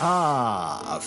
А,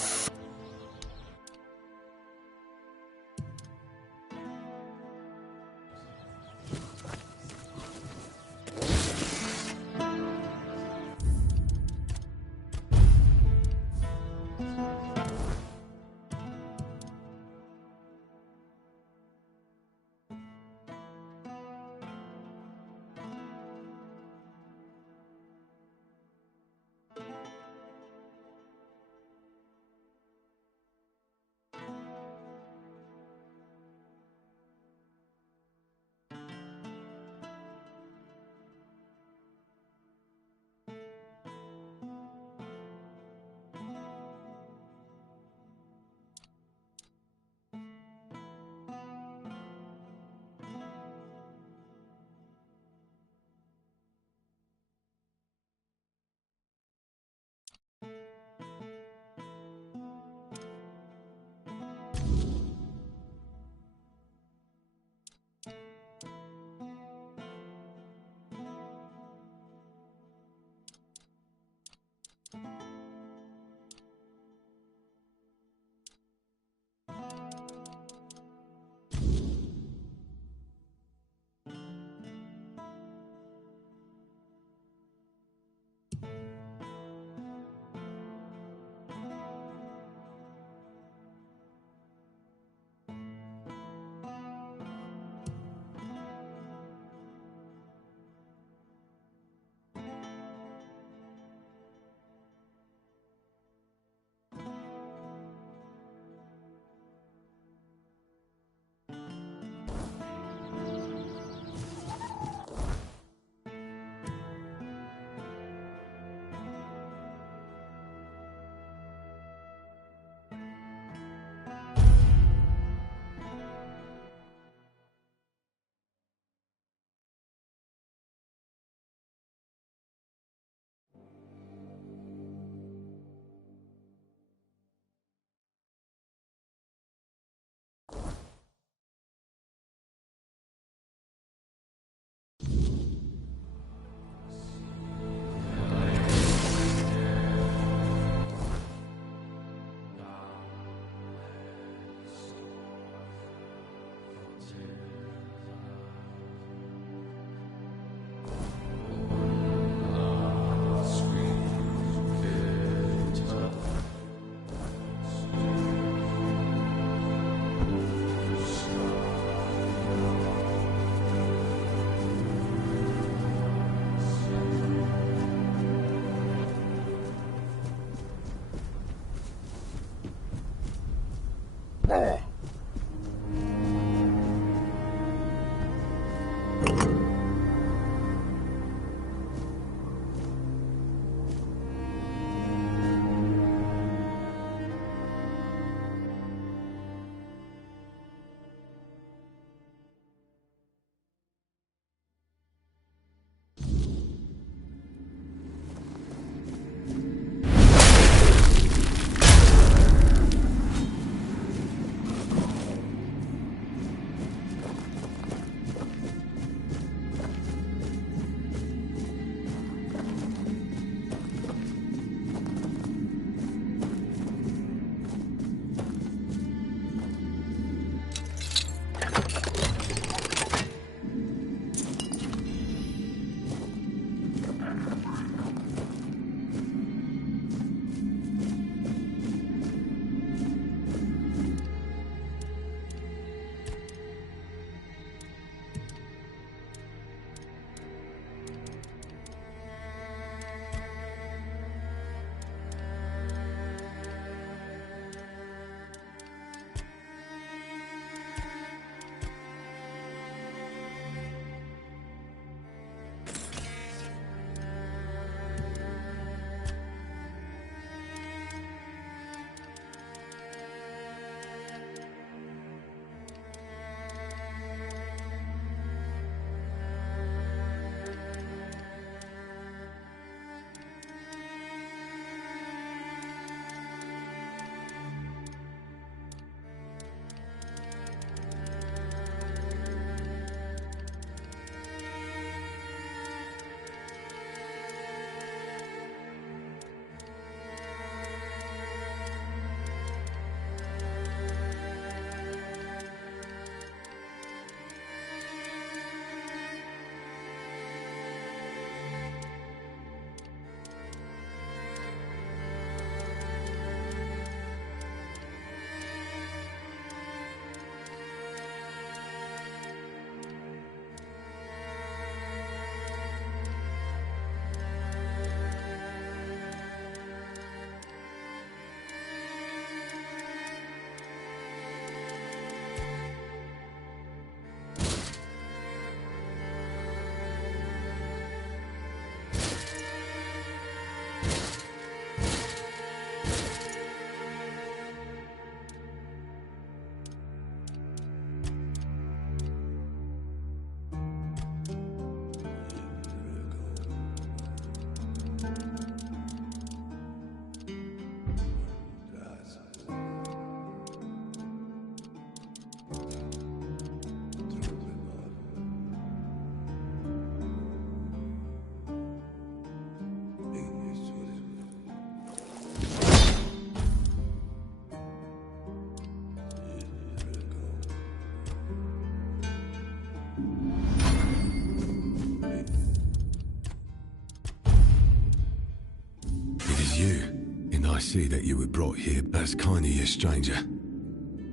see that you were brought here. That's kind of you, stranger.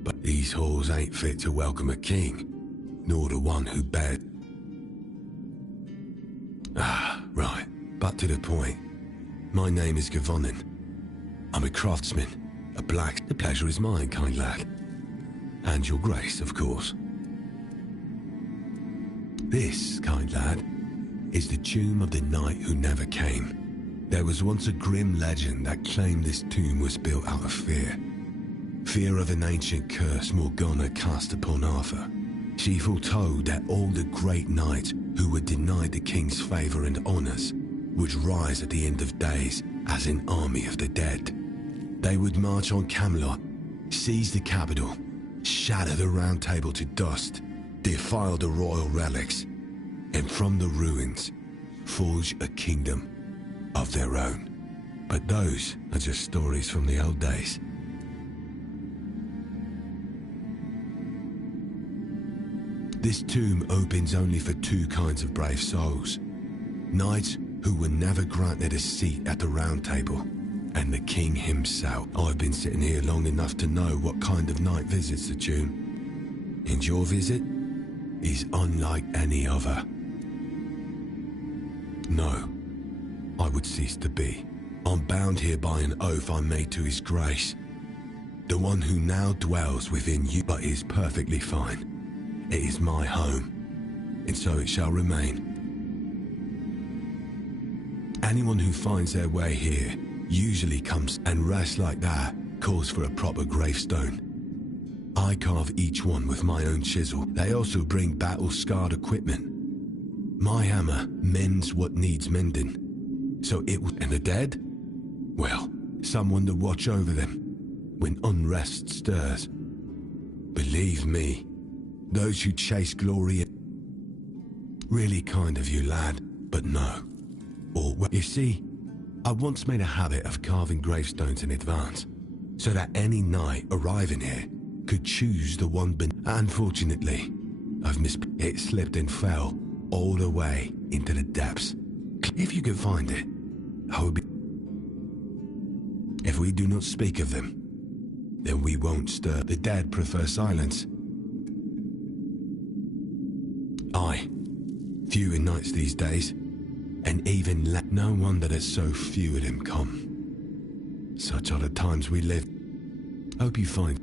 But these halls ain't fit to welcome a king, nor the one who bears. Ah, right. But to the point. My name is Gavonin. I'm a craftsman, a black. The pleasure is mine, kind lad. And your grace, of course. This, kind lad, is the tomb of the knight who never came. There was once a grim legend that claimed this tomb was built out of fear. Fear of an ancient curse Morgana cast upon Arthur. She foretold that all the great knights who were denied the king's favour and honours would rise at the end of days as an army of the dead. They would march on Camelot, seize the capital, shatter the Round Table to dust, defile the royal relics, and from the ruins forge a kingdom of their own. But those are just stories from the old days. This tomb opens only for two kinds of brave souls. Knights who were never granted a seat at the Round Table, and the king himself. I've been sitting here long enough to know what kind of knight visits the tomb. And your visit is unlike any other. No, I would cease to be. I'm bound here by an oath I made to his grace. The one who now dwells within you, but is perfectly fine. It is my home, and so it shall remain. Anyone who finds their way here usually comes, and rest like that calls for a proper gravestone. I carve each one with my own chisel. They also bring battle-scarred equipment. My hammer mends what needs mending. So it will... And the dead? Well, someone to watch over them when unrest stirs. Believe me, those who chase glory... Really kind of you, lad, but no. Or, well, you see, I once made a habit of carving gravestones in advance, so that any knight arriving here could choose the one Unfortunately, I've it slipped and fell all the way into the depths. If you could find it, I would be... If we do not speak of them, then we won't stir. The dead prefer silence. Aye, few in nights these days, and even no wonder that so few of them come. Such are the times we live. Hope you find...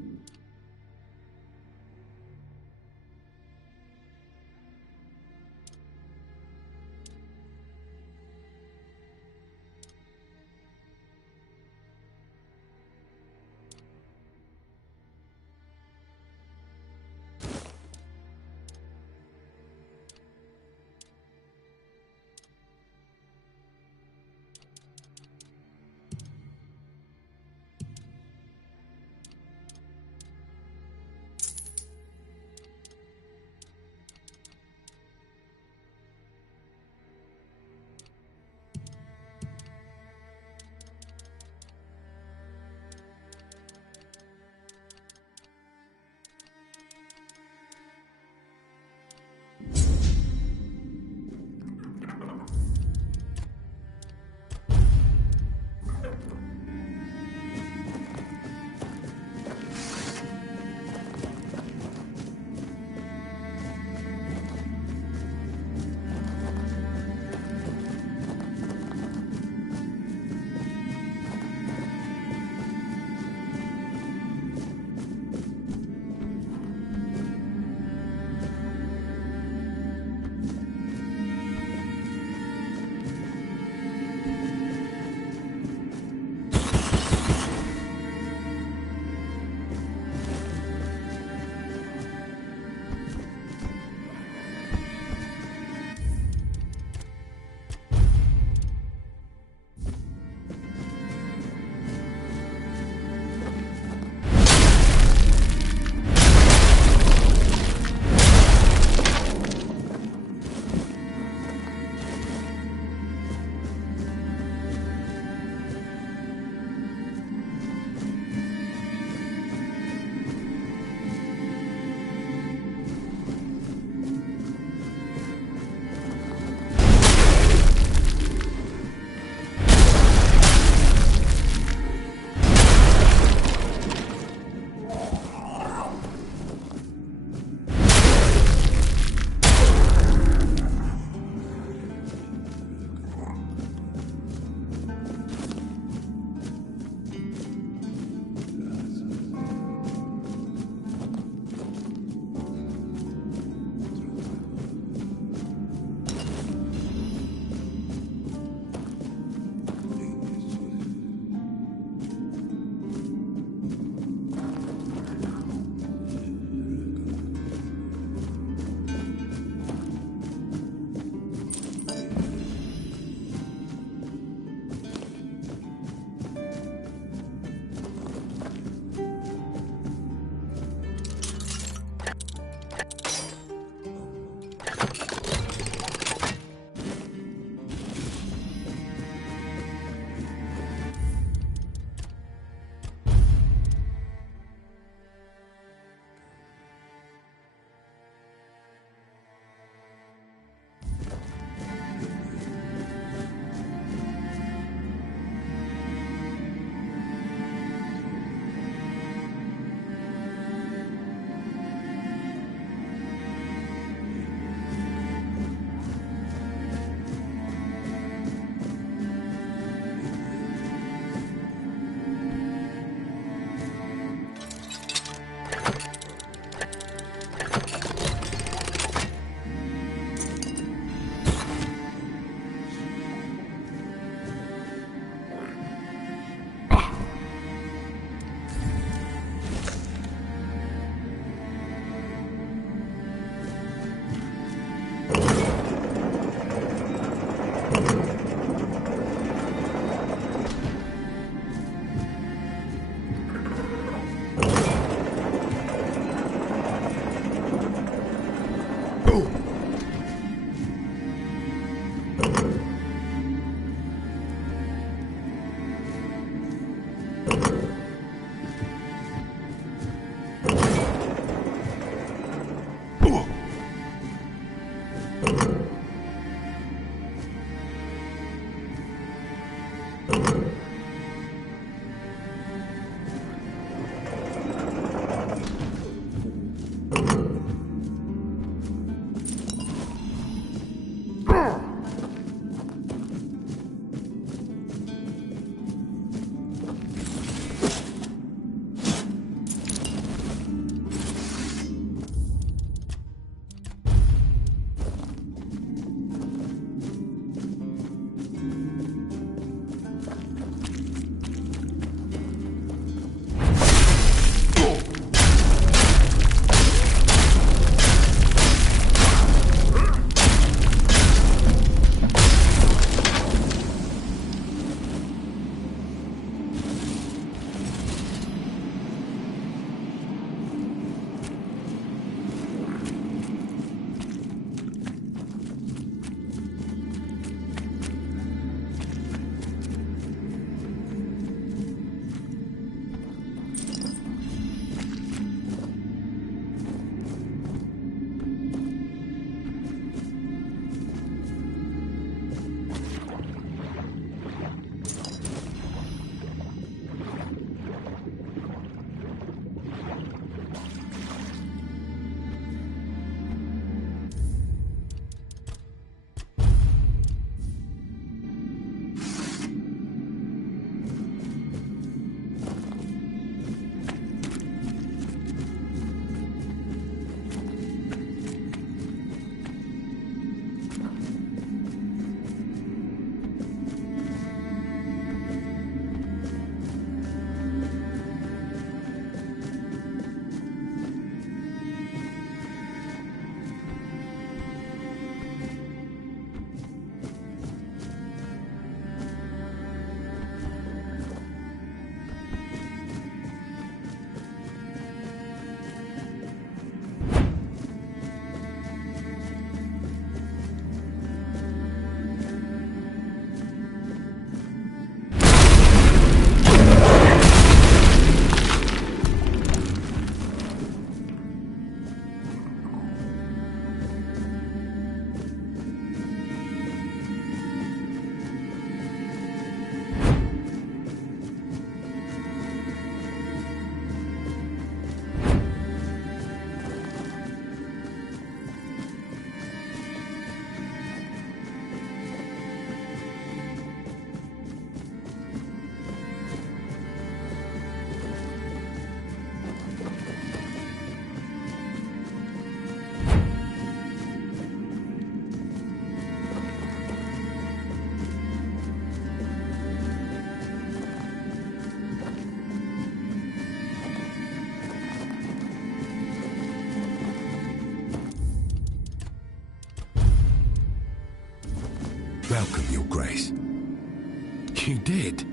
Welcome, Your Grace. You did?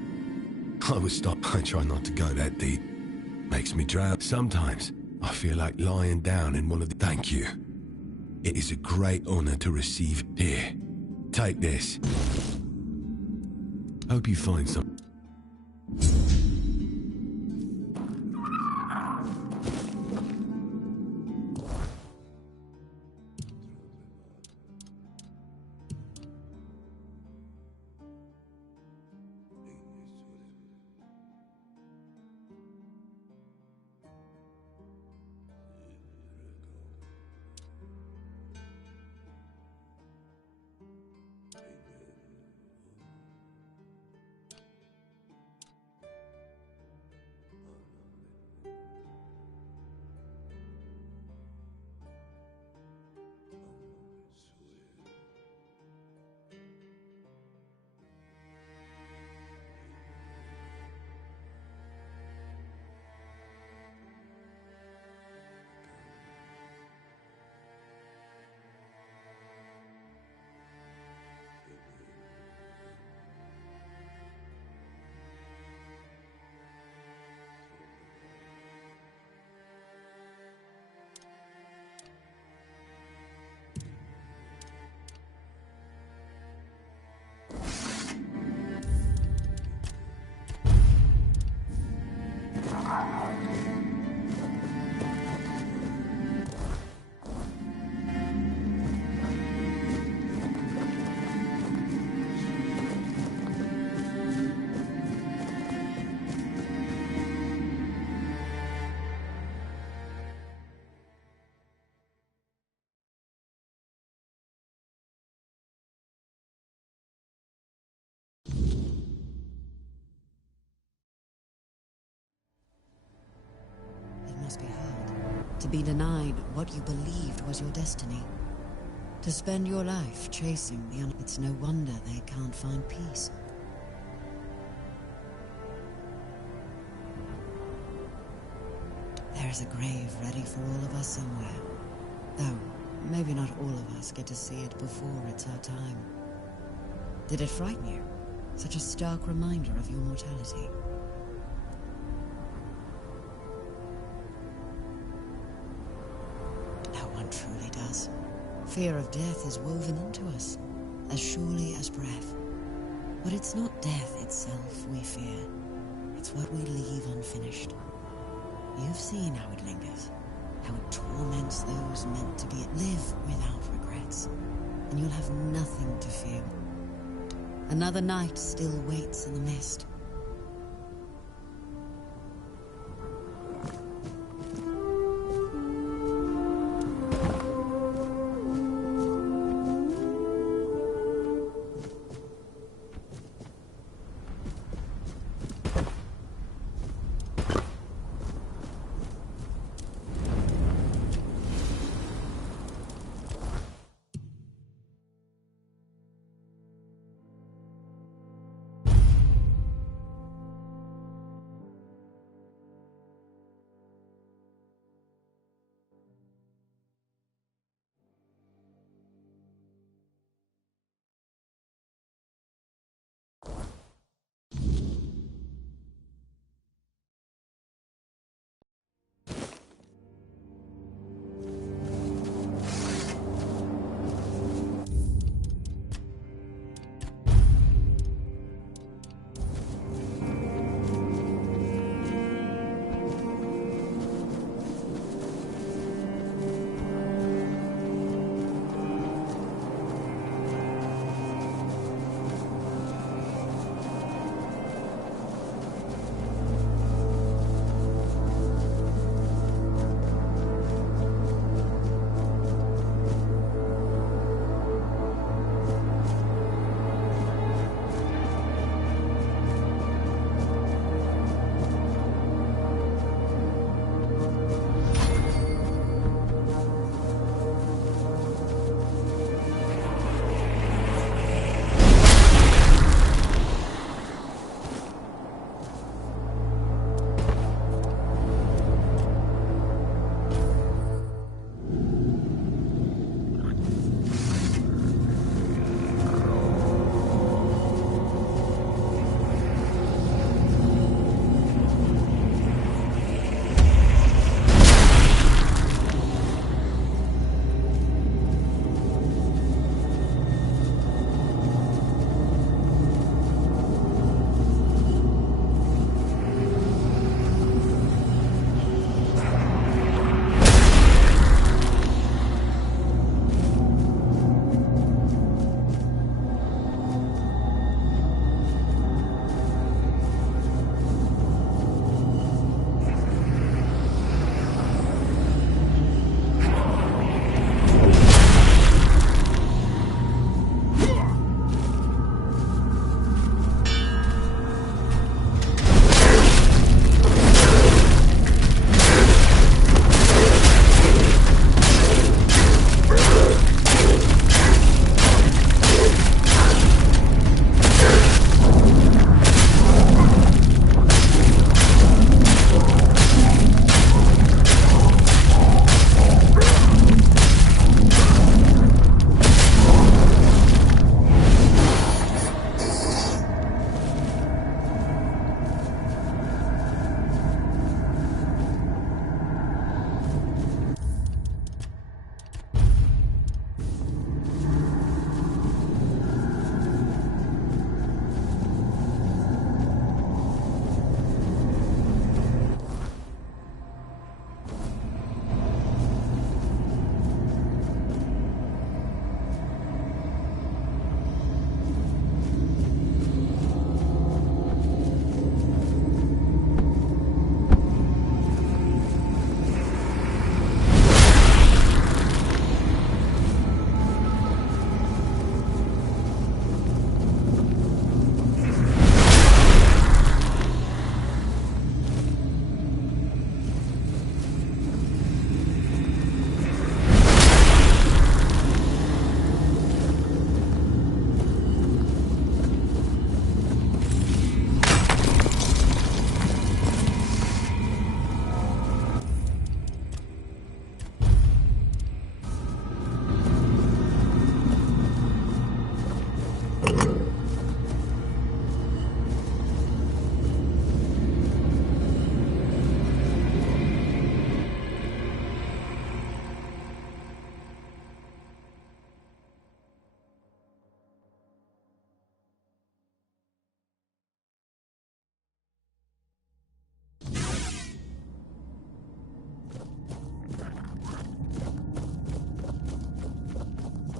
I was stopped. I try not to go that deep. Makes me drown. Sometimes I feel like lying down in one of the... Thank you. It is a great honor to receive. Here, take this. Hope you find some... Must be hard. To be denied what you believed was your destiny. To spend your life chasing the It's no wonder they can't find peace. There is a grave ready for all of us somewhere. Though, maybe not all of us get to see it before it's our time. Did it frighten you? Such a stark reminder of your mortality. Truly does. Fear of death is woven into us, as surely as breath. But it's not death itself we fear. It's what we leave unfinished. You've seen how it lingers, how it torments those meant to be. Live without regrets, and you'll have nothing to fear. Another night still waits in the mist.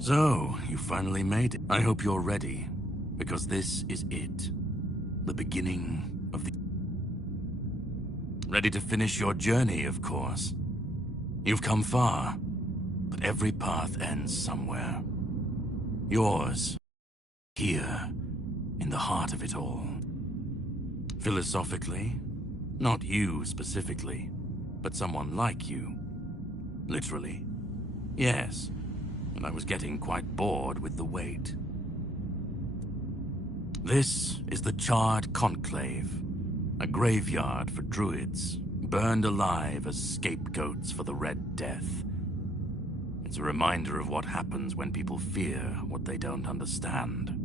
So, you finally made it. I hope you're ready, because this is it. The beginning of the... Ready to finish your journey, of course. You've come far, but every path ends somewhere. Yours, here, in the heart of it all. Philosophically, not you specifically, but someone like you. Literally. Yes, and I was getting quite bored with the wait. This is the Charred Conclave, a graveyard for druids, burned alive as scapegoats for the Red Death. It's a reminder of what happens when people fear what they don't understand.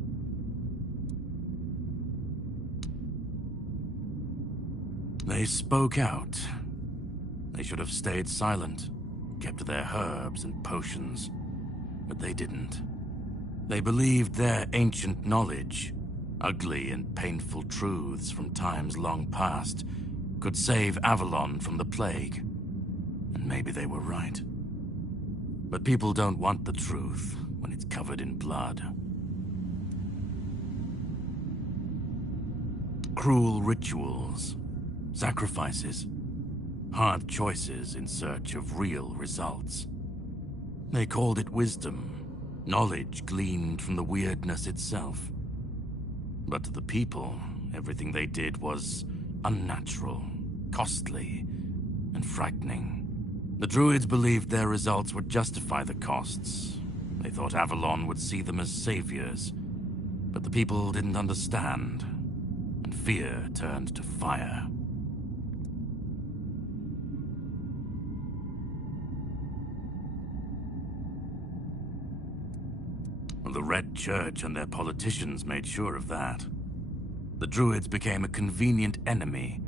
They spoke out. They should have stayed silent, kept to their herbs and potions, but they didn't. They believed their ancient knowledge, ugly and painful truths from times long past, could save Avalon from the plague. And maybe they were right. But people don't want the truth when it's covered in blood. Cruel rituals, sacrifices, hard choices in search of real results. They called it wisdom, knowledge gleaned from the weirdness itself. But to the people, everything they did was unnatural, costly, and frightening. The druids believed their results would justify the costs. They thought Avalon would see them as saviors. But the people didn't understand, and fear turned to fire. The Red Church and their politicians made sure of that. The druids became a convenient enemy,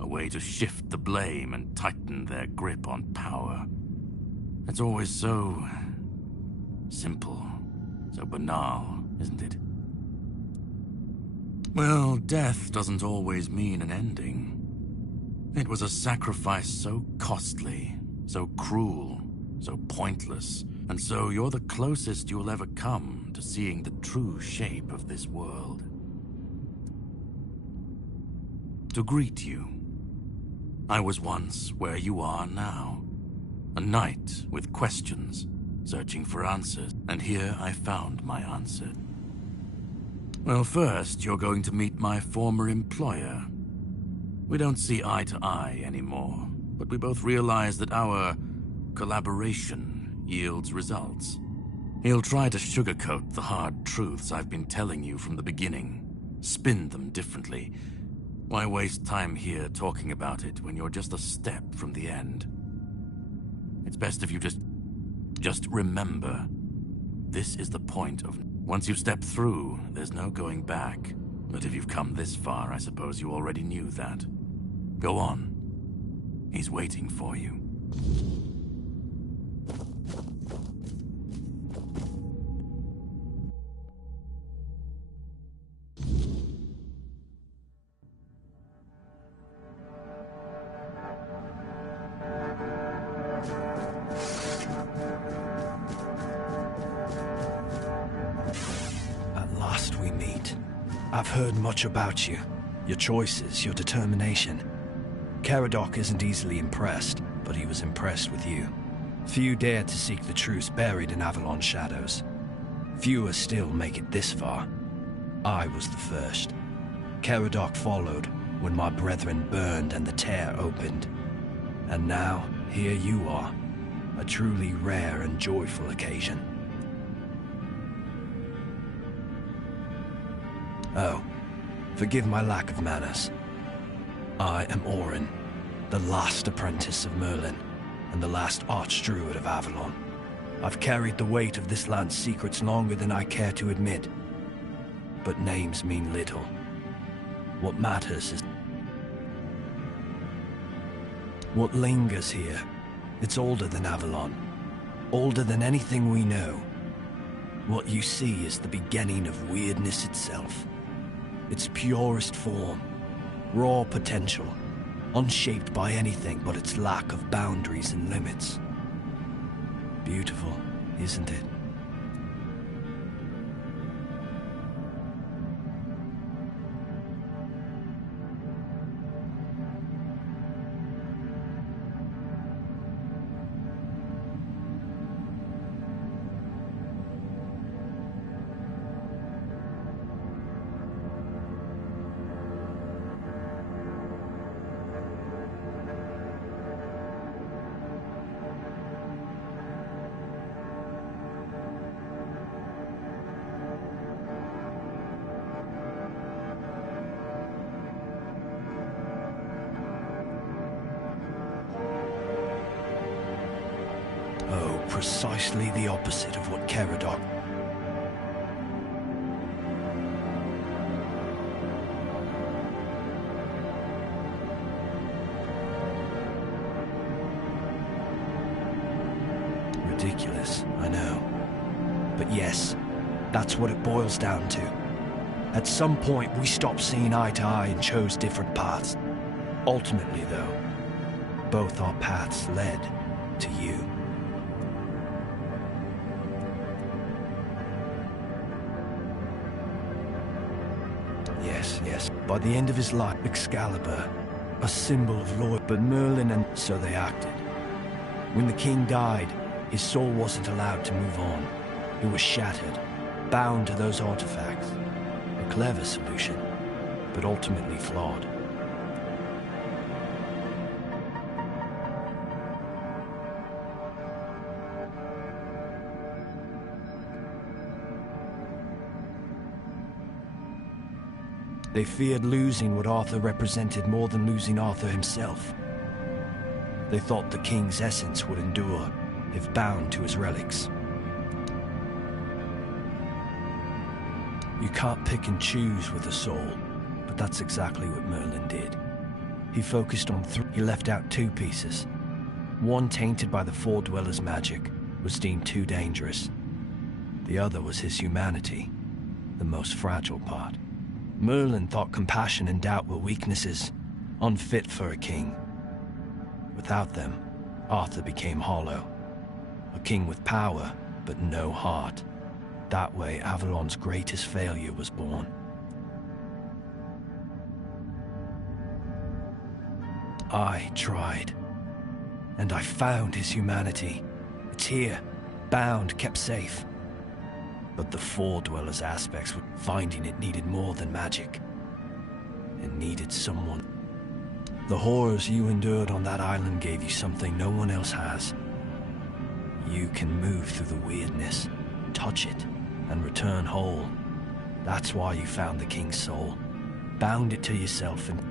a way to shift the blame and tighten their grip on power. It's always so... simple, so banal, isn't it? Well, death doesn't always mean an ending. It was a sacrifice so costly, so cruel, so pointless, and so you're the closest you'll ever come to seeing the true shape of this world. To greet you, I was once where you are now. A knight with questions, searching for answers, and here I found my answer. Well, first, you're going to meet my former employer. We don't see eye to eye anymore, but we both realize that our collaboration yields results. He'll try to sugarcoat the hard truths I've been telling you from the beginning, spin them differently. Why waste time here talking about it when you're just a step from the end? It's best if you just remember, this is the point of... Once you step through, there's no going back. But if you've come this far, I suppose you already knew that. Go on. He's waiting for you. I've heard much about you, your choices, your determination. Caradoc isn't easily impressed, but he was impressed with you. Few dare to seek the truths buried in Avalon's shadows. Fewer still make it this far. I was the first. Caradoc followed when my brethren burned and the tear opened. And now, here you are, a truly rare and joyful occasion. Oh, forgive my lack of manners. I am Orin, the last apprentice of Merlin, and the last archdruid of Avalon. I've carried the weight of this land's secrets longer than I care to admit. But names mean little. What matters is... what lingers here. It's older than Avalon. Older than anything we know. What you see is the beginning of weirdness itself. Its purest form, raw potential, unshaped by anything but its lack of boundaries and limits. Beautiful, isn't it? precisely the opposite of what Caradoc... Ridiculous, I know. But yes, that's what it boils down to. At some point, we stopped seeing eye to eye and chose different paths. Ultimately, though, both our paths led to you. Yes. By the end of his life, Excalibur, a symbol of loyalty, but Merlin and so they acted. When the king died, his soul wasn't allowed to move on. It was shattered, bound to those artifacts. A clever solution, but ultimately flawed. They feared losing what Arthur represented more than losing Arthur himself. They thought the king's essence would endure if bound to his relics. You can't pick and choose with a soul, but that's exactly what Merlin did. He focused on three. He left out two pieces. One, tainted by the Four Dwellers' magic, was deemed too dangerous. The other was his humanity, the most fragile part. Merlin thought compassion and doubt were weaknesses, unfit for a king. Without them, Arthur became hollow. A king with power, but no heart. That way, Avalon's greatest failure was born. I tried, and I found his humanity. It's here, bound, kept safe. But the Four Dwellers' aspects, finding it needed more than magic. It needed someone. The horrors you endured on that island gave you something no one else has. You can move through the weirdness, touch it, and return whole. That's why you found the king's soul, bound it to yourself and...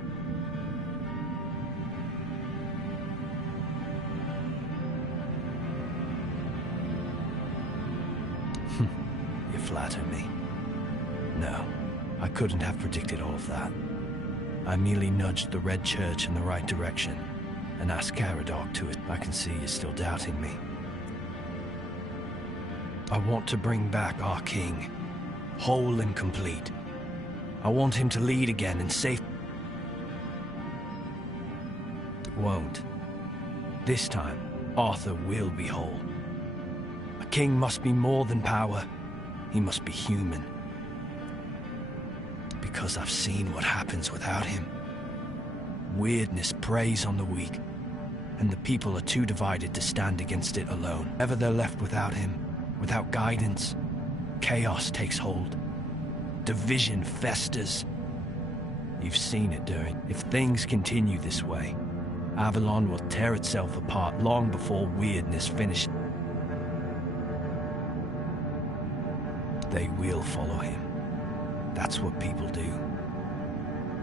You flatter me. No, I couldn't have predicted all of that. I merely nudged the Red Church in the right direction and asked Caradoc to it. I can see you're still doubting me. I want to bring back our king, whole and complete. I want him to lead again and save... It won't. This time, Arthur will be whole. A king must be more than power. He must be human. Because I've seen what happens without him. Weirdness preys on the weak, and the people are too divided to stand against it alone. Ever they're left without him, without guidance, chaos takes hold. Division festers. You've seen it during... If things continue this way, Avalon will tear itself apart long before weirdness finishes. They will follow him. That's what people do.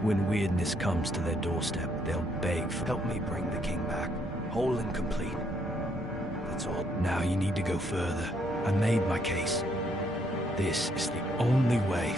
When weirdness comes to their doorstep, they'll beg for... Help me bring the king back, whole and complete. That's all. Now you need to go further. I made my case. This is the only way.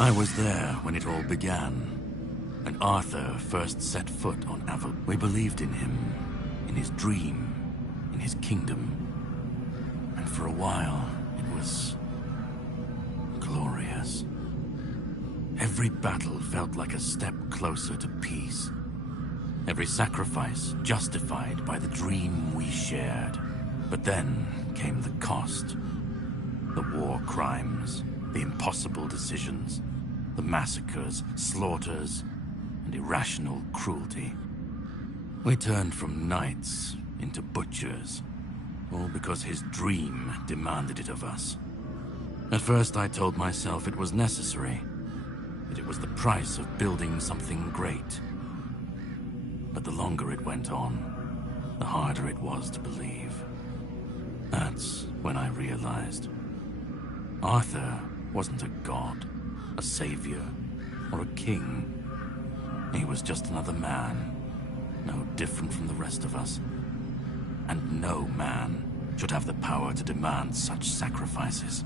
I was there when it all began, and Arthur first set foot on Avalon. We believed in him, in his dream, in his kingdom, and for a while it was glorious. Every battle felt like a step closer to peace. Every sacrifice justified by the dream we shared. But then came the cost. The war crimes, the impossible decisions, the massacres, slaughters, and irrational cruelty. We turned from knights into butchers, all because his dream demanded it of us. At first I told myself it was necessary, that it was the price of building something great. But the longer it went on, the harder it was to believe. That's when I realized Arthur wasn't a god, a savior, or a king. He was just another man, no different from the rest of us. And no man should have the power to demand such sacrifices.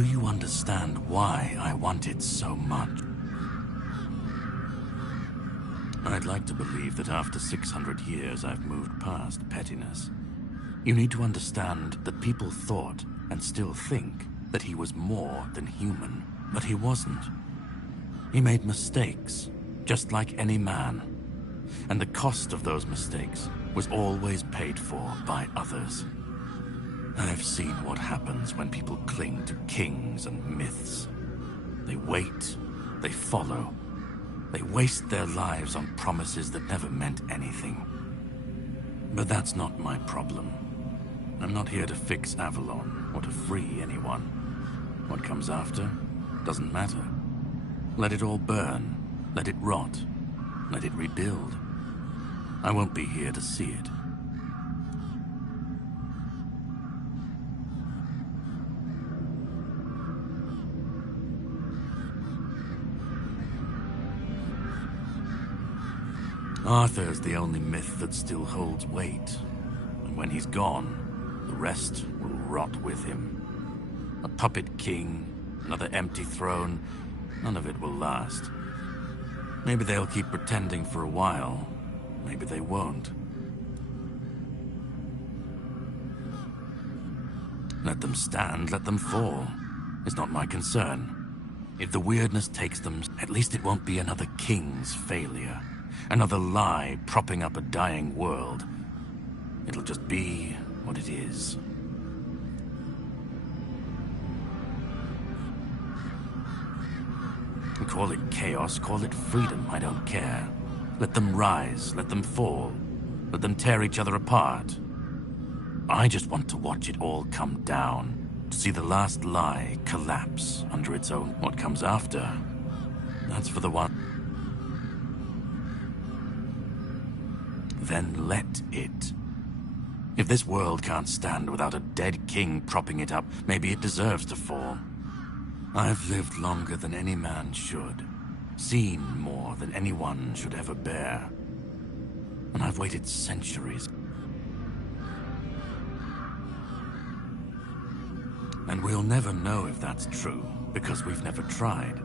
Do you understand why I want it so much? I'd like to believe that after 600 years I've moved past pettiness. You need to understand that people thought, and still think, that he was more than human. But he wasn't. He made mistakes, just like any man. And the cost of those mistakes was always paid for by others. I've seen what happens when people cling to kings and myths. They wait, they follow, they waste their lives on promises that never meant anything. But that's not my problem. I'm not here to fix Avalon or to free anyone. What comes after doesn't matter. Let it all burn, let it rot, let it rebuild. I won't be here to see it. Arthur's the only myth that still holds weight. And when he's gone, the rest will rot with him. A puppet king, another empty throne, none of it will last. Maybe they'll keep pretending for a while. Maybe they won't. Let them stand, let them fall. It's not my concern. If the weirdness takes them, at least it won't be another king's failure. Another lie propping up a dying world. It'll just be what it is. Call it chaos, call it freedom, I don't care. Let them rise, let them fall. Let them tear each other apart. I just want to watch it all come down. To see the last lie collapse under its own. What comes after? That's for the one. Then let it. If this world can't stand without a dead king propping it up, maybe it deserves to fall. I've lived longer than any man should, seen more than anyone should ever bear. And I've waited centuries. And we'll never know if that's true, because we've never tried.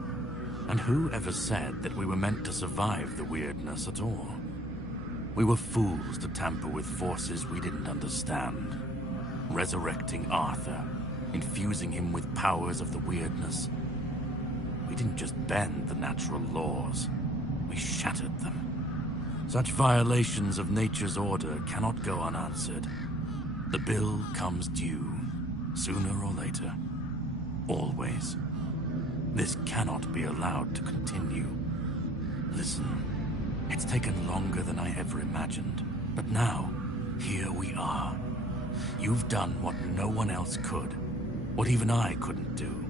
And who ever said that we were meant to survive the weirdness at all? We were fools to tamper with forces we didn't understand. Resurrecting Arthur, infusing him with powers of the weirdness. We didn't just bend the natural laws, we shattered them. Such violations of nature's order cannot go unanswered. The bill comes due, sooner or later. Always. This cannot be allowed to continue. Listen. It's taken longer than I ever imagined. But now, here we are. You've done what no one else could. What even I couldn't do.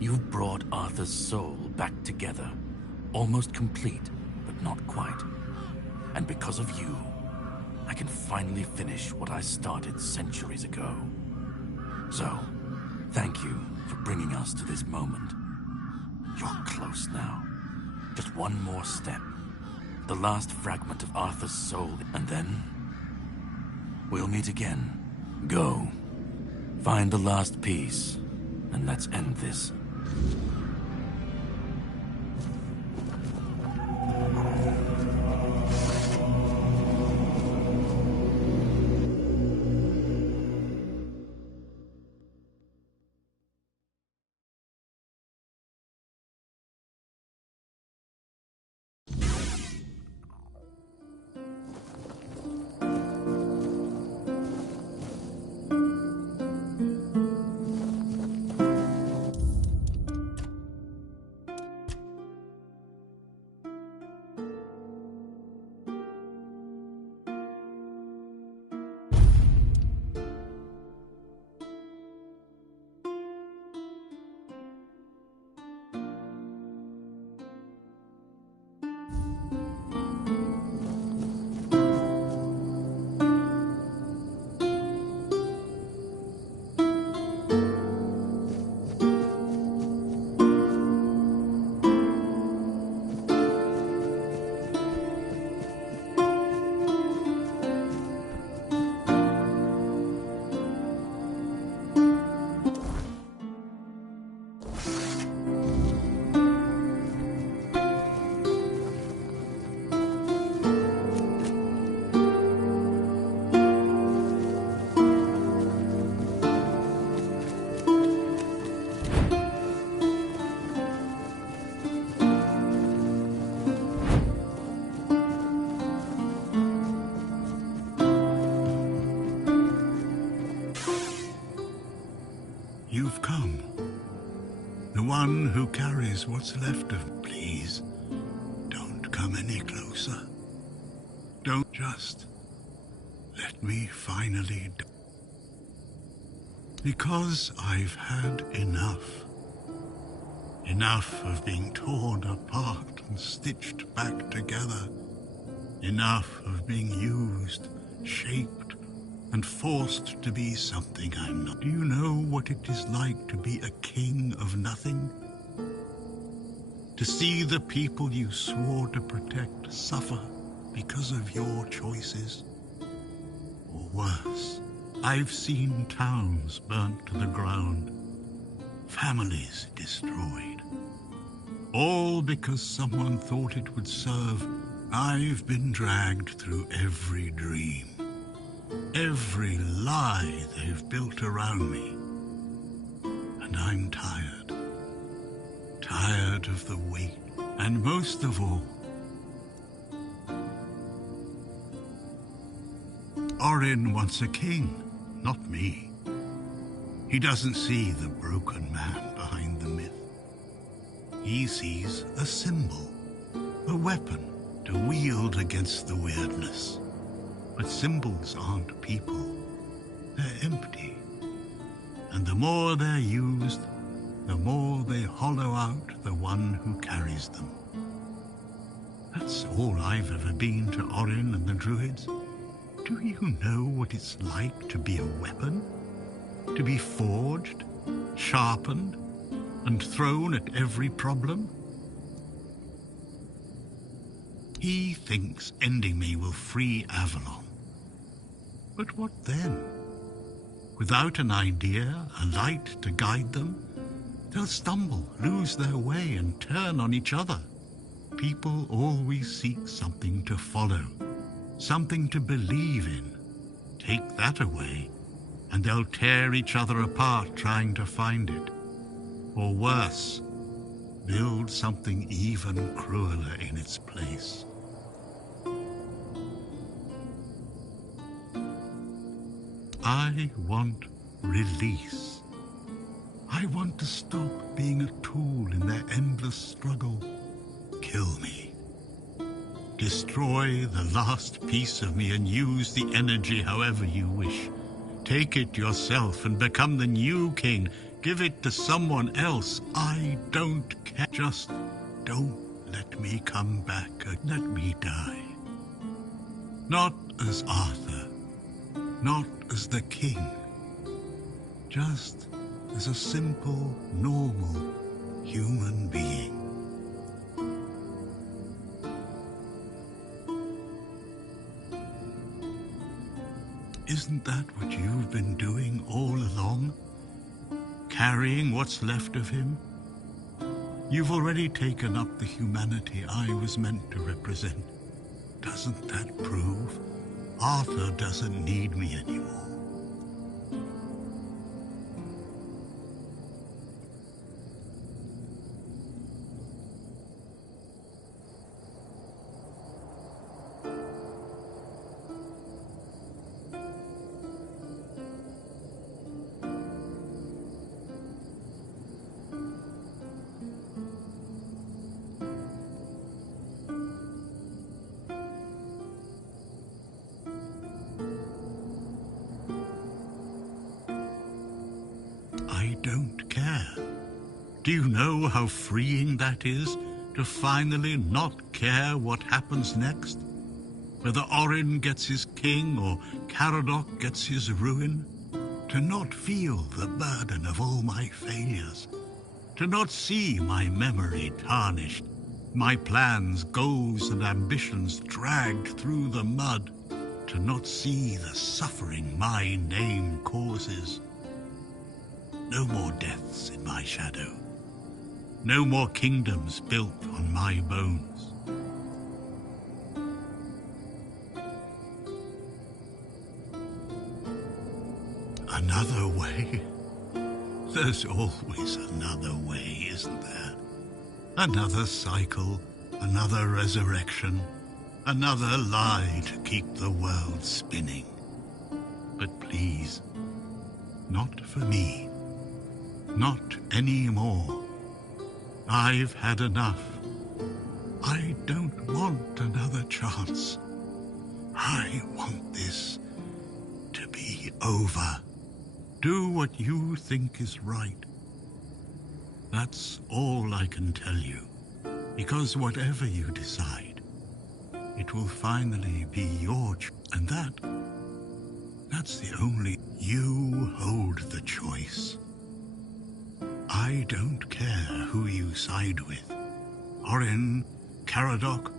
You've brought Arthur's soul back together. Almost complete, but not quite. And because of you, I can finally finish what I started centuries ago. So, thank you for bringing us to this moment. You're close now. Just one more step. The last fragment of Arthur's soul, and then we'll meet again. Go. Find the last piece, and let's end this. one who carries what's left of. Please, don't come any closer. Don't just let me finally die. Because I've had enough. Enough of being torn apart and stitched back together. Enough of being used, shaped, and forced to be something I'm not. Do you know what it is like to be a king of nothing? To see the people you swore to protect suffer because of your choices? Or worse, I've seen towns burnt to the ground, families destroyed, all because someone thought it would serve. I've been dragged through every dream, every lie they've built around me, and I'm tired. Tired of the weight, and most of all, Orin wants a king, not me. He doesn't see the broken man behind the myth. He sees a symbol, a weapon to wield against the weirdness. But symbols aren't people. They're empty. And the more they're used, the more they hollow out the one who carries them. That's all I've ever been to Orin and the Druids. Do you know what it's like to be a weapon? To be forged, sharpened, and thrown at every problem? He thinks ending me will free Avalon. But what then? Without an idea, a light to guide them, they'll stumble, lose their way, and turn on each other. People always seek something to follow, something to believe in. Take that away, and they'll tear each other apart trying to find it. Or worse, build something even crueler in its place. I want release. I want to stop being a tool in their endless struggle. Kill me. Destroy the last piece of me and use the energy however you wish. Take it yourself and become the new king. Give it to someone else. I don't care. Just don't let me come back. Let me die. Not as Arthur. Not as the king. Just as a simple, normal human being. Isn't that what you've been doing all along? Carrying what's left of him? You've already taken up the humanity I was meant to represent. Doesn't that prove Arthur doesn't need me anymore? I don't care. Do you know how freeing that is, to finally not care what happens next? Whether Orin gets his king or Caradoc gets his ruin? To not feel the burden of all my failures? To not see my memory tarnished, my plans, goals, and ambitions dragged through the mud? To not see the suffering my name causes? No more deaths in my shadow. No more kingdoms built on my bones. Another way? There's always another way, isn't there? Another cycle, another resurrection, another lie to keep the world spinning. But please, not for me. Not anymore. I've had enough. I don't want another chance. I want this to be over. Do what you think is right. That's all I can tell you. Because whatever you decide, it will finally be your choice. And that's the only... You hold the choice. I don't care who you side with. Orin, Caradoc,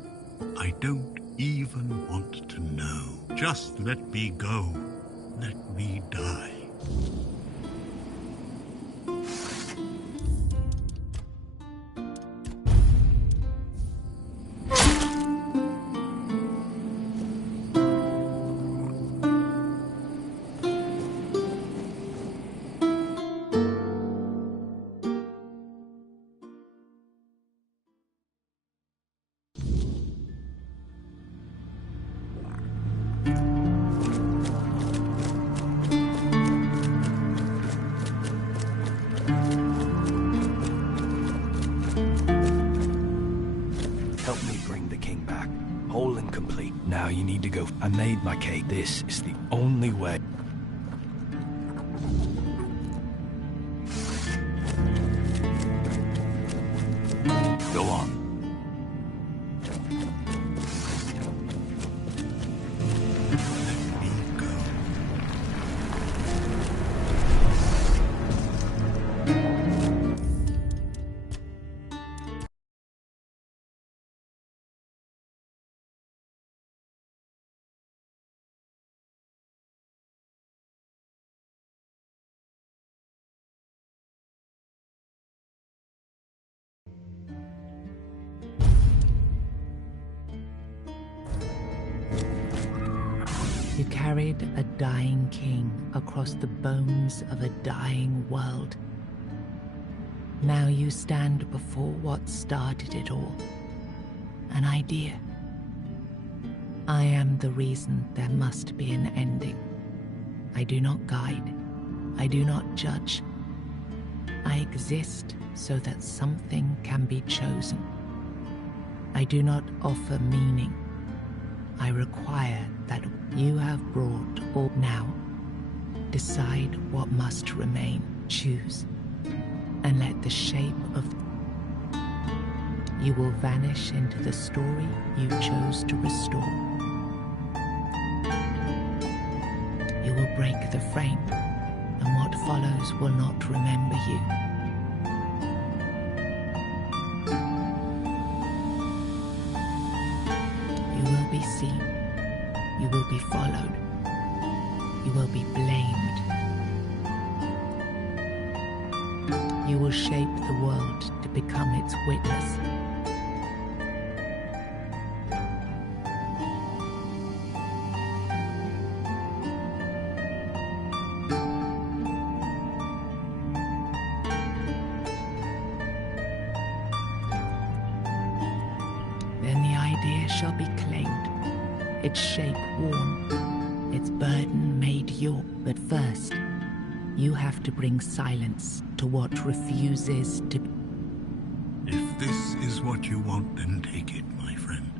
I don't even want to know. Just let me go. Let me die. Help me bring the king back, whole and complete. Now you need to go. I made my cake. This is the only way. Go on. Let me go. You carried a dying king across the bones of a dying world. Now you stand before what started it all. An idea. I am the reason there must be an ending. I do not guide. I do not judge. I exist so that something can be chosen. I do not offer meaning. I require that you have brought all now. Decide what must remain. Choose. And let the shape of... You will vanish into the story you chose to restore. You will break the frame, and what follows will not remember you. You will be seen. You will be followed. You will be blamed. You will shape the world to become its witness. Then the idea shall be claimed, its shape worn, its burden made yours. But first, you have to bring silence to what refuses to... If this is what you want, then take it, my friend.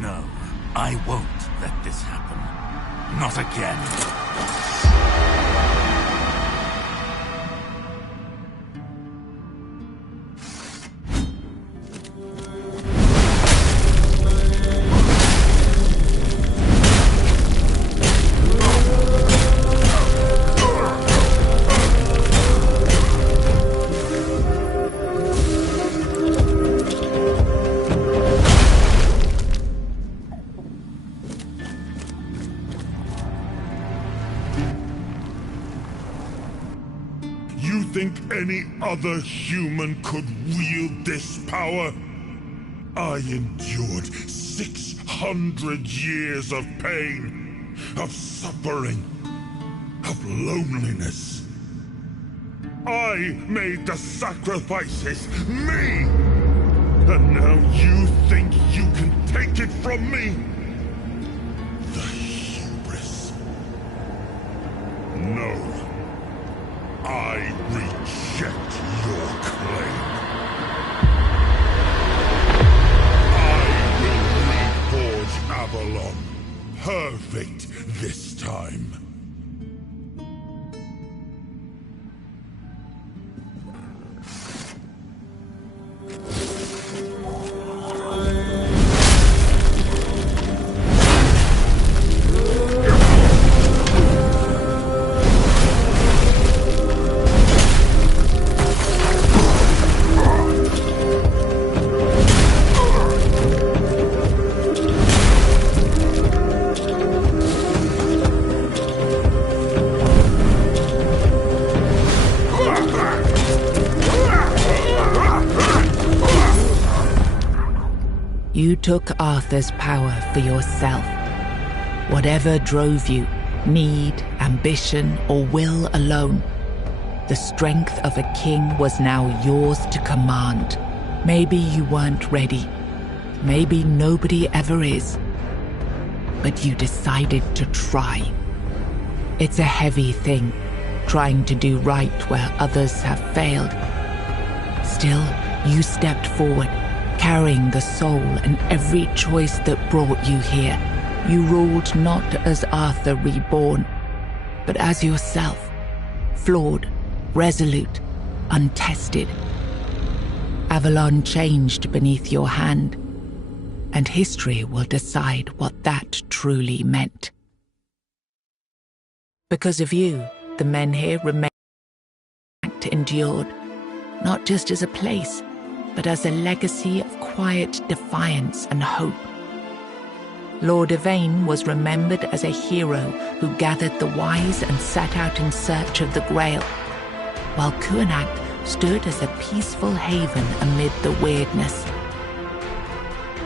No, I won't let this happen. Not again. You think any other human could wield this power? I endured 600 years of pain, of suffering, of loneliness. I made the sacrifices. Me! And now you think you can take it from me? The hubris. No. I reject your claim. I will reforge Avalon. Perfect this time. You took Arthur's power for yourself. Whatever drove you, need, ambition, or will alone, the strength of a king was now yours to command. Maybe you weren't ready. Maybe nobody ever is. But you decided to try. It's a heavy thing, trying to do right where others have failed. Still, you stepped forward, carrying the soul and every choice that brought you here. You ruled not as Arthur reborn, but as yourself, flawed, resolute, untested. Avalon changed beneath your hand, and history will decide what that truly meant. Because of you, the men here remained endured, not just as a place, but as a legacy of quiet defiance and hope. Lord Yvain was remembered as a hero who gathered the wise and set out in search of the Grail, while Kuanakt stood as a peaceful haven amid the weirdness.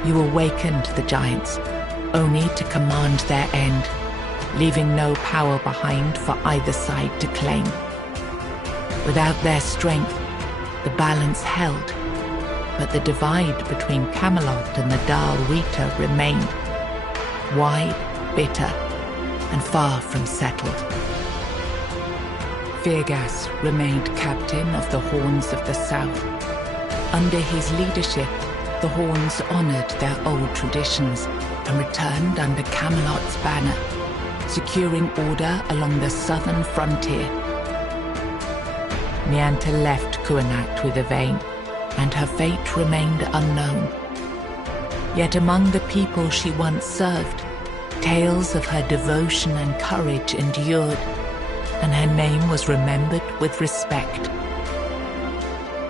You awakened the giants, only to command their end, leaving no power behind for either side to claim. Without their strength, the balance held, but the divide between Camelot and the Dal Rita remained, wide, bitter, and far from settled. Feargas remained captain of the Horns of the South. Under his leadership, the Horns honored their old traditions and returned under Camelot's banner, securing order along the southern frontier. Nianta left Kuanakt with Yvain, and her fate remained unknown. Yet among the people she once served, tales of her devotion and courage endured, and her name was remembered with respect.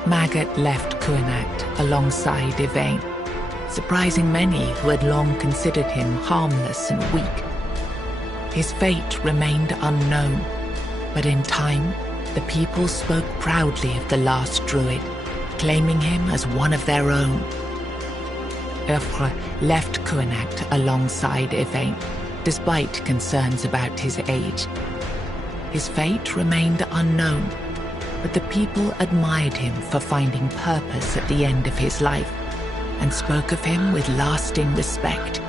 Maggot left Kuanakt alongside Yvain, surprising many who had long considered him harmless and weak. His fate remained unknown, but in time, the people spoke proudly of the last druid, claiming him as one of their own. Oeuvre left Kuanakt alongside Yvain, despite concerns about his age. His fate remained unknown, but the people admired him for finding purpose at the end of his life, and spoke of him with lasting respect.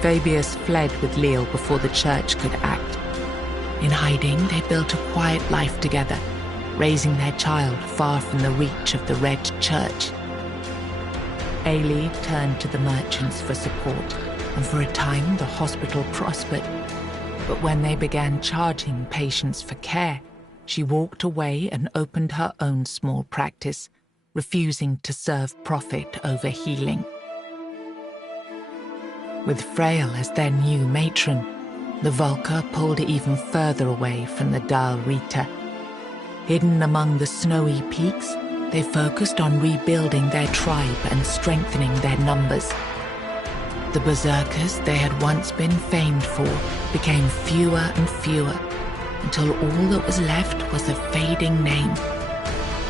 Fabius fled with Leal before the church could act. In hiding, they built a quiet life together, raising their child far from the reach of the Red Church. Ailey turned to the merchants for support, and for a time the hospital prospered. But when they began charging patients for care, she walked away and opened her own small practice, refusing to serve profit over healing. With Frail as their new matron, the Volca pulled even further away from the Dal Rita. Hidden among the snowy peaks, they focused on rebuilding their tribe and strengthening their numbers. The berserkers they had once been famed for became fewer and fewer, until all that was left was a fading name,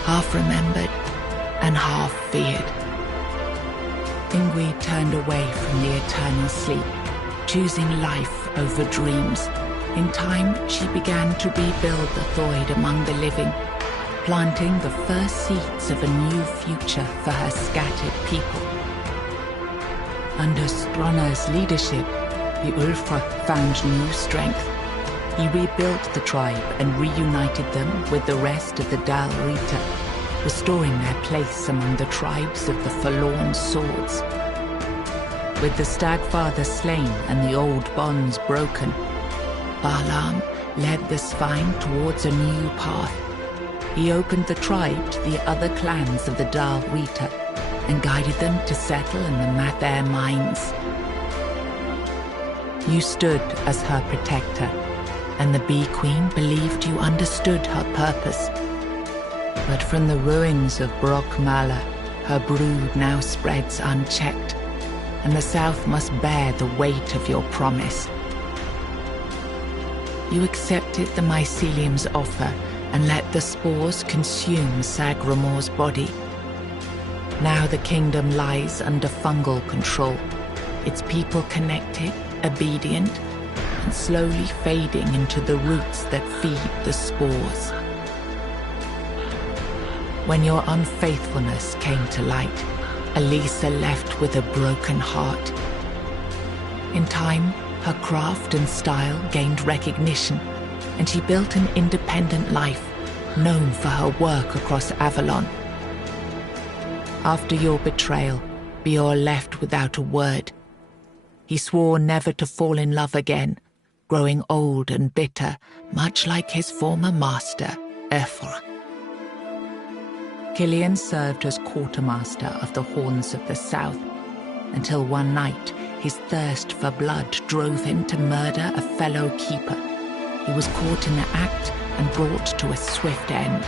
half remembered and half feared. Ingui turned away from the eternal sleep, choosing life over dreams. In time, she began to rebuild the Thoid among the living, planting the first seeds of a new future for her scattered people. Under Stronner's leadership, the Ulfra found new strength. He rebuilt the tribe and reunited them with the rest of the Dal Rita, restoring their place among the tribes of the Forlorn Swords. With the Stagfather slain and the old bonds broken, Balaam led the Svine towards a new path. He opened the tribe to the other clans of the Dal Rita and guided them to settle in the Mather mines. You stood as her protector, and the Bee Queen believed you understood her purpose. But from the ruins of Brockmala, her brood now spreads unchecked, and the South must bear the weight of your promise. You accepted the mycelium's offer and let the spores consume Sagramor's body. Now the kingdom lies under fungal control, its people connected, obedient, and slowly fading into the roots that feed the spores. When your unfaithfulness came to light, Elisa left with a broken heart. In time, her craft and style gained recognition, and she built an independent life, known for her work across Avalon. After your betrayal, Bior left without a word. He swore never to fall in love again, growing old and bitter, much like his former master, Ephra. Killian served as quartermaster of the Horns of the South, until one night his thirst for blood drove him to murder a fellow keeper. He was caught in the act and brought to a swift end.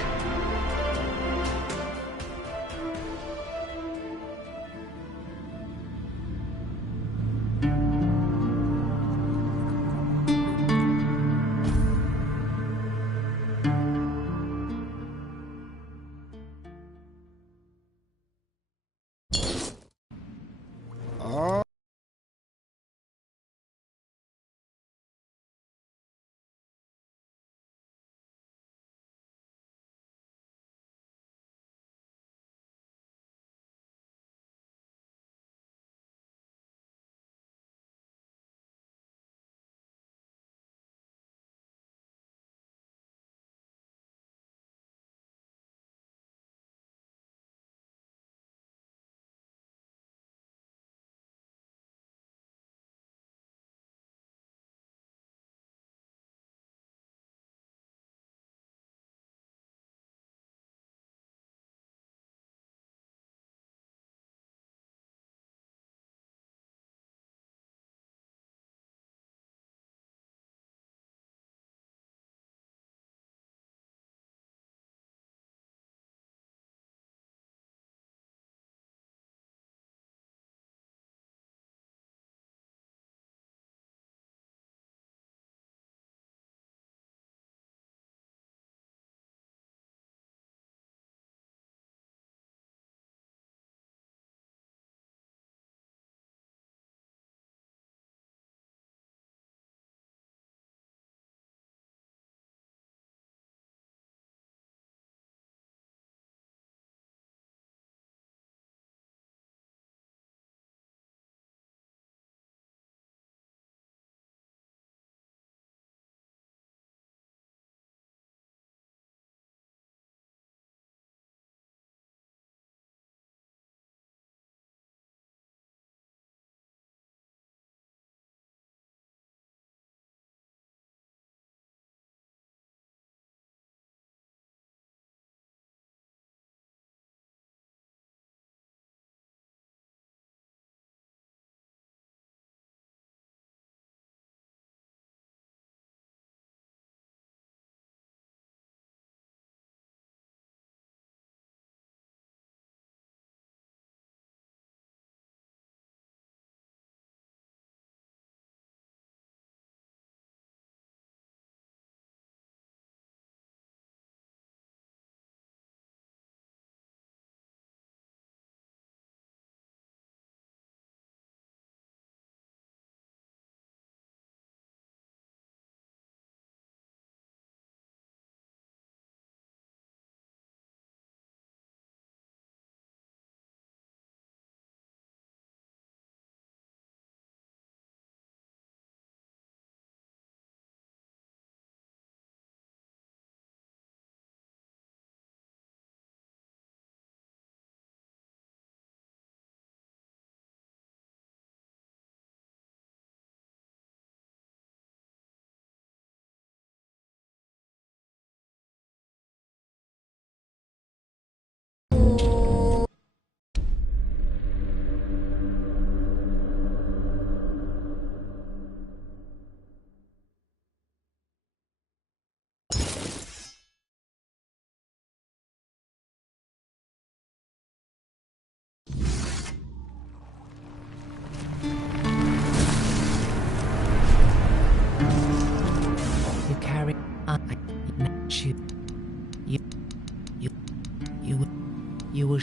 you will.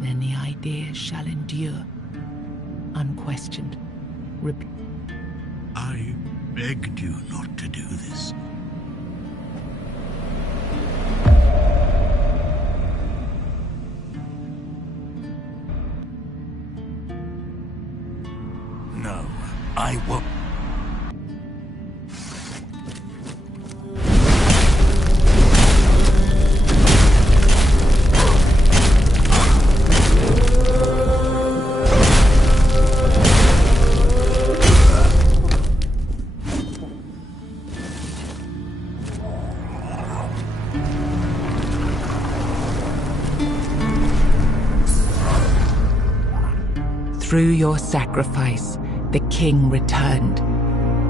Then the idea shall endure, unquestioned. I begged you not to do this. No, I won't. Through your sacrifice, the king returned,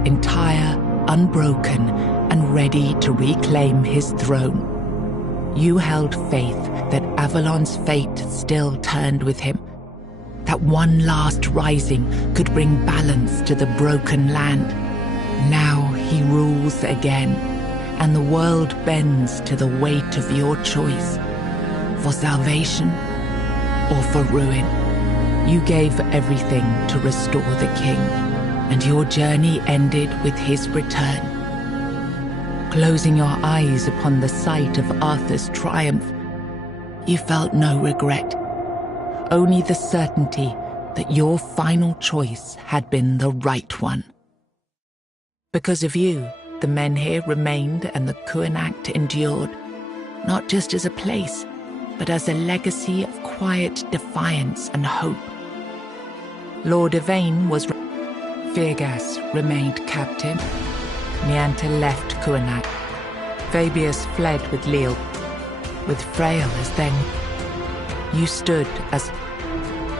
entire, unbroken, and ready to reclaim his throne. You held faith that Avalon's fate still turned with him, that one last rising could bring balance to the broken land. Now he rules again, and the world bends to the weight of your choice, for salvation or for ruin. You gave everything to restore the king, and your journey ended with his return. Closing your eyes upon the sight of Arthur's triumph, you felt no regret, only the certainty that your final choice had been the right one. Because of you, the menhir remained and the Kuanacht endured, not just as a place, but as a legacy of quiet defiance and hope. Lord Yvain was... Fergus remained captive. Nianta left Kuanacht. Fabius fled with Leal. With Frail as then, you stood as...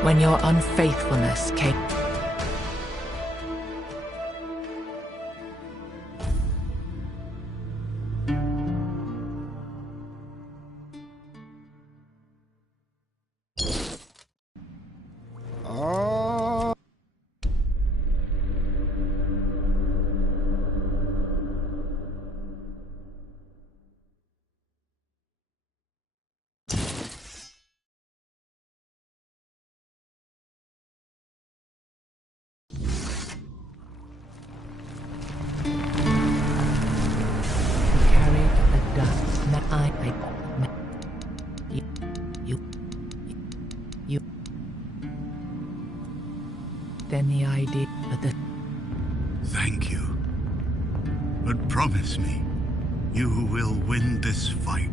when your unfaithfulness came... Then the idea of the... Thank you. But promise me, you will win this fight.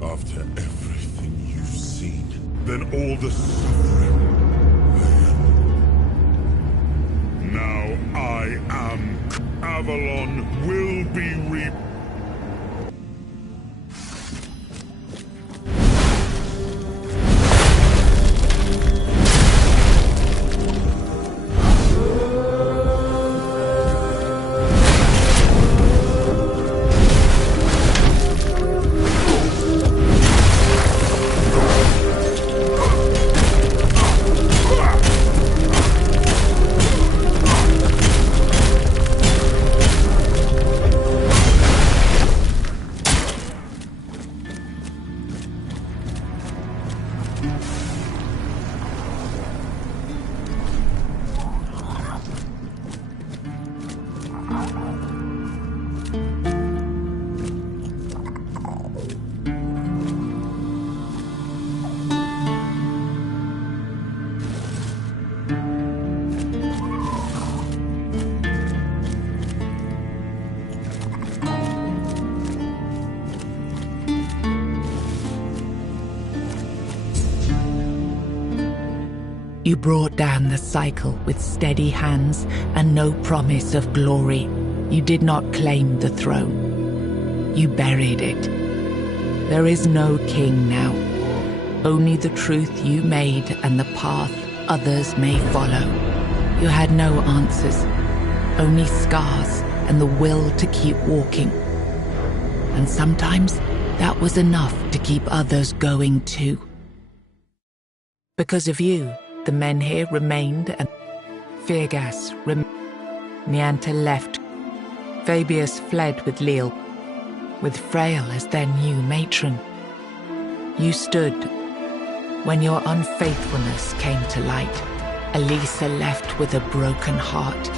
After everything you've seen, then all the suffering. Now I am... Avalon will be You brought down the cycle with steady hands and no promise of glory. You did not claim the throne. You buried it. There is no king now. Only the truth you made and the path others may follow. You had no answers, only scars and the will to keep walking. And sometimes that was enough to keep others going too. Because of you, the menhir remained and Fergus Nianta left. Fabius fled with Leal, with Frail as their new matron. You stood when your unfaithfulness came to light. Elisa left with a broken heart.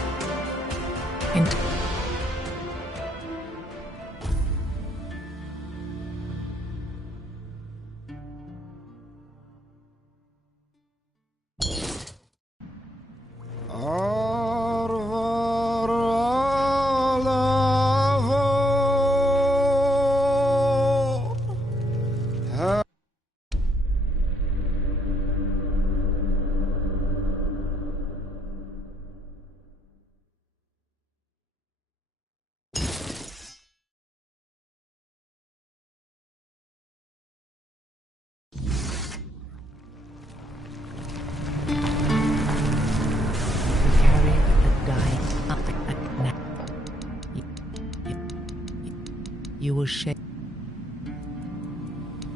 You will share.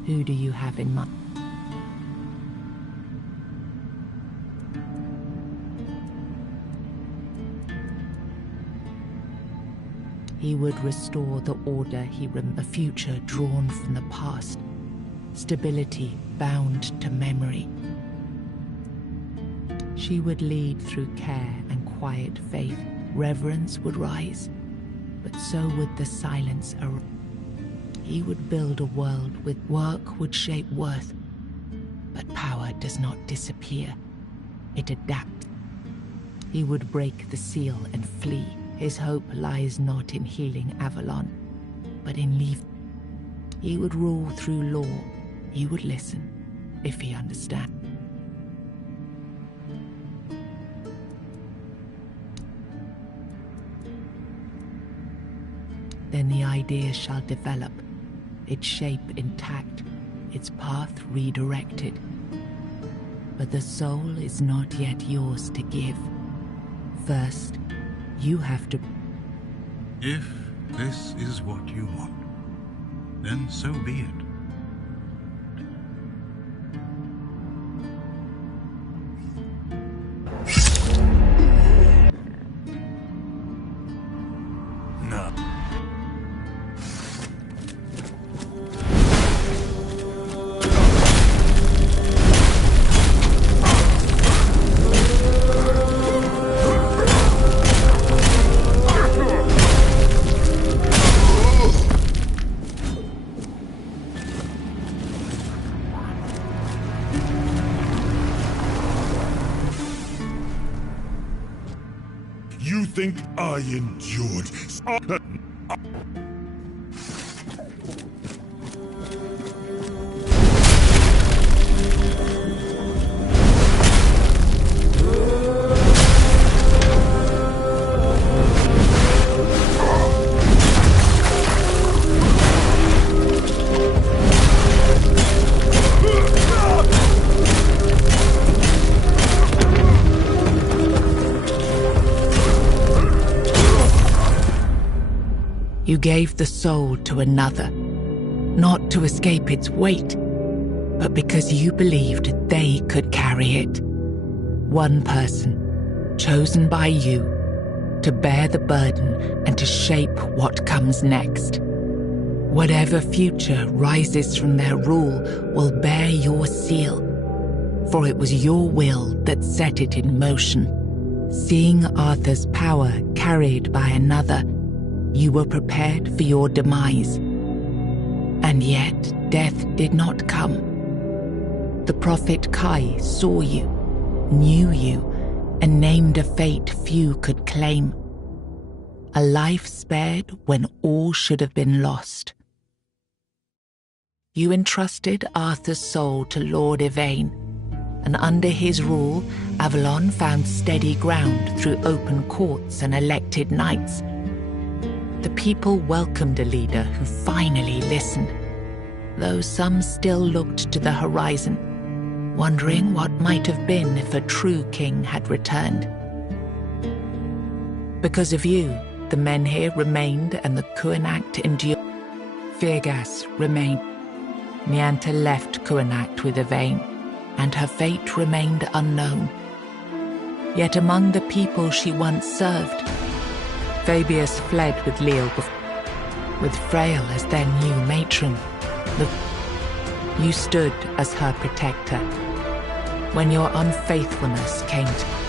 Who do you have in mind? He would restore the order a future drawn from the past, stability bound to memory. She would lead through care and quiet faith. Reverence would rise, but so would the silence arise. He would build a world with work would shape worth, but power does not disappear. It adapts. He would break the seal and flee. His hope lies not in healing Avalon, but in leaving. He would rule through law. He would listen, if he understands. Then the idea shall develop, its shape intact, its path redirected. But the soul is not yet yours to give. First, you have to... If this is what you want, then so be it. You think I endured? You gave the soul to another, not to escape its weight, but because you believed they could carry it. One person, chosen by you, to bear the burden and to shape what comes next. Whatever future rises from their rule will bear your seal, for it was your will that set it in motion. Seeing Arthur's power carried by another, you were prepared for your demise. And yet, death did not come. The prophet Kai saw you, knew you, and named a fate few could claim. A life spared when all should have been lost. You entrusted Arthur's soul to Lord Yvain, and under his rule, Avalon found steady ground through open courts and elected knights. The people welcomed a leader who finally listened, though some still looked to the horizon, wondering what might have been if a true king had returned. Because of you, the men here remained and the Kuanacht endured. Firgas remained. Nianta left Kuanacht with Yvain, and her fate remained unknown. Yet among the people she once served, Fabius fled with Leal, with Frail as their new matron. You stood as her protector. When your unfaithfulness came to